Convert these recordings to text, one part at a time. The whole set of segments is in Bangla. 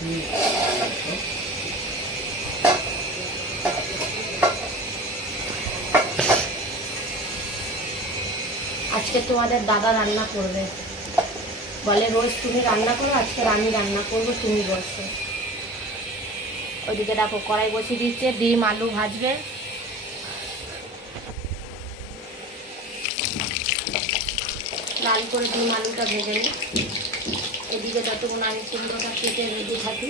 আজকে তোমাদের দাদা রান্না করবে। বলে, রোজ তুমি রান্না করো, আজকে আমি রান্না করব, তুমি বসো। ওইদিকে দেখো, কড়াই বসিয়ে দিচ্ছে, ডিম, আলু ভাজবে। লাল করে ডিম, আলুটা ভেজে নিই। এদিকে যতক্ষণ আমি কুমড়োটা কেটে থাকি।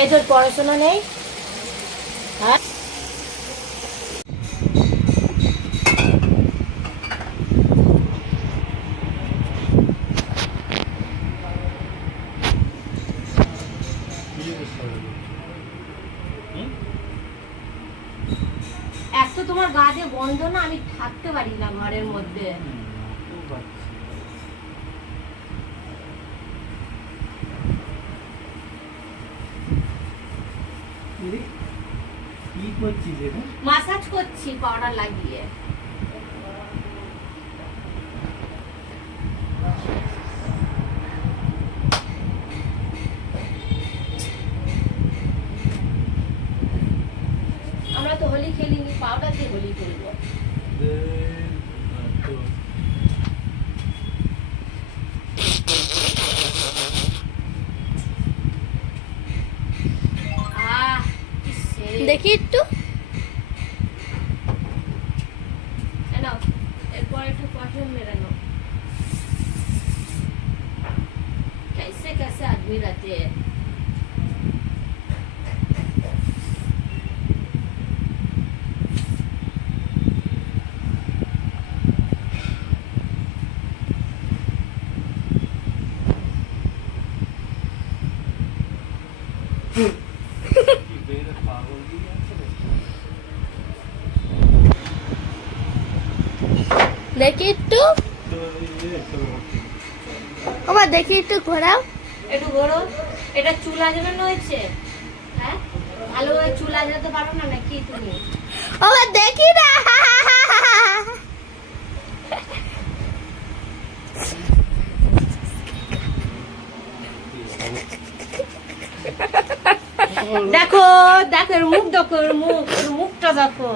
এই তোর পড়াশোনা নেই? হ্যাঁ? এক তো তোমার গা দিয়ে গন্ধ না আমি থাকতে পারি না ঘরের মধ্যে। মাসাজ করছি পাউডার লাগিয়ে। খেলিনি পাউডার দিয়ে হোলি খেলবো আহ কি সেই। দেখি একটু এ নাও, এরপর একটু পারফিউম মেরে নাও कैसे कैसे आदमी रहते हैं দেখি একটু। আমার দেখি একটু ঘোরাও। একটু ঘোরো। এটা চুল আজরানো হয়েছে? হ্যাঁ? ভালোভাবে চুল আজরাতে পারো না নাকি তুমি? আমার দেখি না। দেখো দেখো মুখ দেখো মুখ মুখটা দেখো।